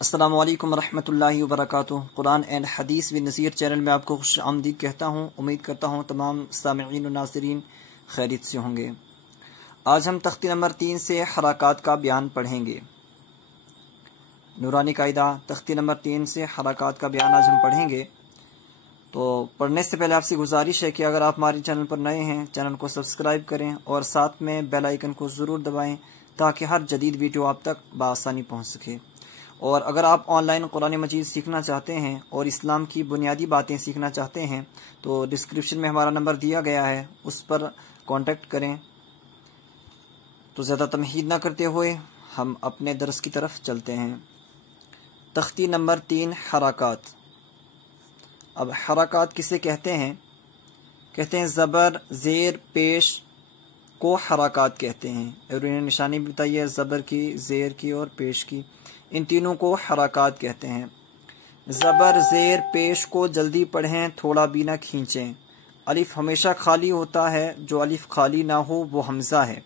السلام علیکم ورحمۃ اللہ وبرکاتہ۔ قرآن اینڈ حدیث ود نصیر چینل میں آپ کو خوش آمدید کہتا ہوں۔ امید کرتا ہوں تمام سامعین و ناظرین خیریت سے ہوں گے۔ آج ہم تختی نمبر 3 سے حرکات کا بیان پڑھیں گے۔ نورانی قاعدہ تختی نمبر 3 سے حرکات کا بیان آج ہم پڑھیں گے۔ تو پڑھنے سے پہلے آپ سے گزارش ہے کہ اگر آپ ہمارے چینل پر نئے ہیں چینل کو سبسکرائب کریں اور ساتھ میں بیل آئیکن کو ضرور دبائیں تاکہ ہر جدید ویڈیو آپ تک بآسانی پہنچ سکے۔ اور اگر آپ آن لائن قرآن مجید سیکھنا چاہتے ہیں اور اسلام کی بنیادی باتیں سیکھنا چاہتے ہیں تو ڈسکرپشن میں ہمارا نمبر دیا گیا ہے، اس پر کانٹیکٹ کریں۔ تو زیادہ تمہید نہ کرتے ہوئے ہم اپنے درس کی طرف چلتے ہیں۔ تختی نمبر 3 حرکات۔ اب حرکات کسے کہتے ہیں؟ کہتے ہیں زبر، زیر، پیش کو حرکات کہتے ہیں۔ اور انہیں نشانی بھی بتائیے، زبر کی، زیر کی اور پیش کی، ان تینوں کو حرکات کہتے ہیں۔ زبر، زیر، پیش کو جلدی پڑھیں، تھوڑا بھی نہ کھینچیں۔ الف ہمیشہ خالی ہوتا ہے، جو الف خالی نہ ہو وہ حمزہ ہے۔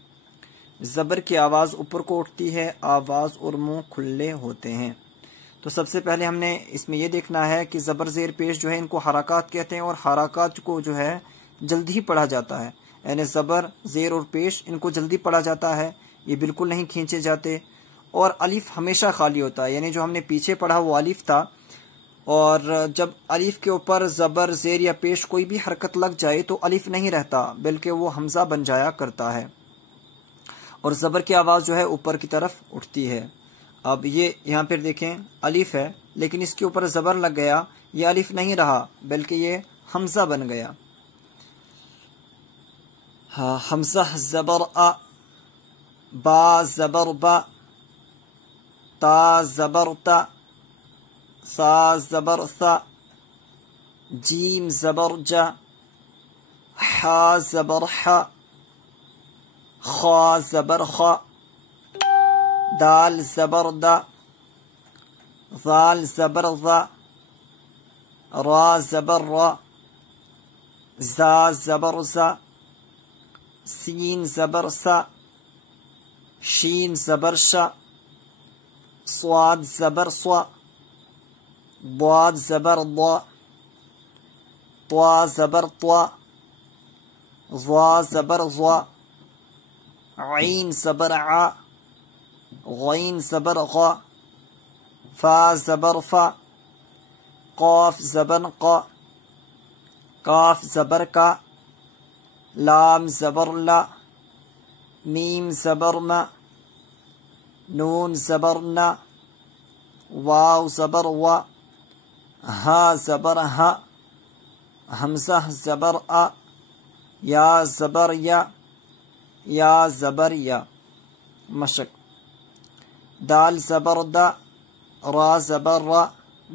زبر کی آواز اوپر کو اٹھتی ہے، آواز اور منہ کھلے ہوتے ہیں۔ تو سب سے پہلے ہم نے اس میں یہ دیکھنا ہے کہ زبر، زیر، پیش جو ہے ان کو حرکات کہتے ہیں، اور حرکات کو جو ہے جلدی پڑھا جاتا ہے، یعنی زبر، زیر اور پیش ان کو جلدی پڑھا جاتا ہے، یہ بالکل نہیں کھینچے جاتے۔ اور الف ہمیشہ خالی ہوتا ہے، یعنی جو ہم نے پیچھے پڑھا وہ الف تھا، اور جب الف کے اوپر زبر، زیر یا پیش کوئی بھی حرکت لگ جائے تو الف نہیں رہتا بلکہ وہ حمزہ بن جایا کرتا ہے، اور زبر کی آواز جو ہے اوپر کی طرف اٹھتی ہے۔ اب یہ یہاں پہ دیکھیں الف ہے لیکن اس کے اوپر زبر لگ گیا، یہ الف نہیں رہا بلکہ یہ حمزہ بن گیا۔ حمزہ زبر ا، با زبر با، تا زبر تا، سا زبر سا، جیم زبر جا، حا زبر حا، خا زبر خا، دال زبر دا، ذال زبر ذا، را زبر را، زا زبر زا، سین زبر سا، شین زبر شا، صاد زبر صا، ضاد زبر ضا، طا زبر طا، ظا زبر ظا، عین زبر ع، غین زبر غا، فا زبر فا، قاف زبر قا، کاف زبر کا، لام زبر لا، میم زبر ما، نون زبر نا، واو زبر وا، ہا زبر ہا، حمزہ زبر آ، یا زبر یا، یا زبر یا۔ مشق۔ دال زبر دا، را زبر را،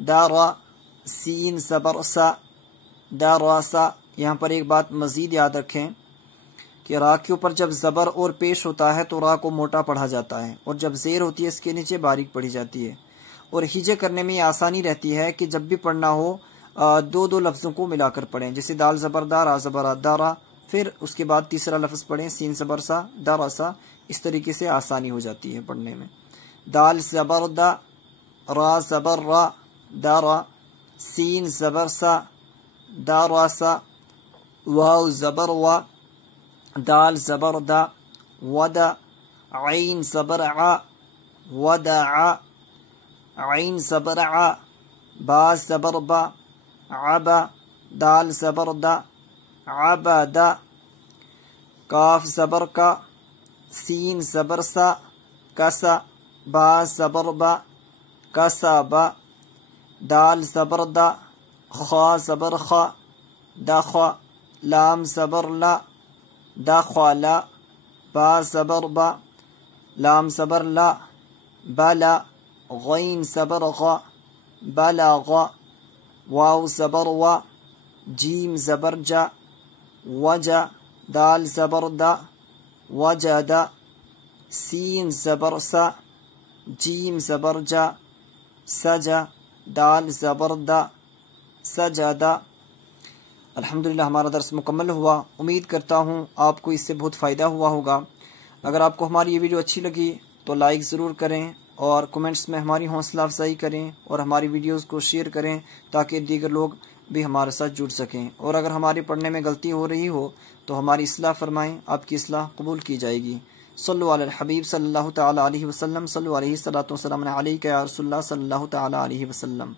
دا را، سین زبر سا، دا را سا۔ یہاں پر ایک بات مزید یاد رکھیں کہ را کے اوپر جب زبر اور پیش ہوتا ہے تو را کو موٹا پڑھا جاتا ہے، اور جب زیر ہوتی ہے اس کے نیچے باریک پڑھی جاتی ہے، اور ہجے کرنے میں یہ آسانی رہتی ہے کہ جب بھی پڑھنا ہو دو دو لفظوں کو ملا کر پڑھیں، جیسے دال زبر دا، را زبر آ، دا را، پھر اس کے بعد تیسرا لفظ پڑھیں سین زبر سا، دا را سا۔ اس طریقے سے آسانی ہو جاتی ہے پڑھنے میں۔ دال زبر دا، را زبر را، دا را، سین زبر سا، دا را سا، واو زبر وا، دال زبر دا، ودا، عین زبر ع، ودع، عین زبر ع، با زبر با، عبا، دال زبر دا، عبدا، کاف زبر کا، سین زبر سا، کسا، با زبر با، کسا با، دال زبر دا، خا زبر خا، دخا، لام زبر لا، دخا لا، با زبر با، لام زبر لا، بلا، غین زبر غا، بلغا، واو زبر وا، جیم زبر جا، وجا، دال زبر دا، وجدا، سین زبر سا، جیم زبر جا، سجا، دال زبر دا، سجدا۔ الحمدللہ ہمارا درس مکمل ہوا۔ امید کرتا ہوں آپ کو اس سے بہت فائدہ ہوا ہوگا۔ اگر آپ کو ہماری یہ ویڈیو اچھی لگی تو لائک ضرور کریں اور کمنٹس میں ہماری حوصلہ افزائی کریں اور ہماری ویڈیوز کو شیئر کریں تاکہ دیگر لوگ بھی ہمارے ساتھ جڑ سکیں، اور اگر ہماری پڑھنے میں غلطی ہو رہی ہو تو ہماری اصلاح فرمائیں، آپ کی اصلاح قبول کی جائے گی۔ صلو علی الحبیب صلی اللہ تعالی علیہ وسلم، صلو علیہ الصلوۃ والسلام علیک یا رسول اللہ صلی اللہ تعالی علیہ وسلم۔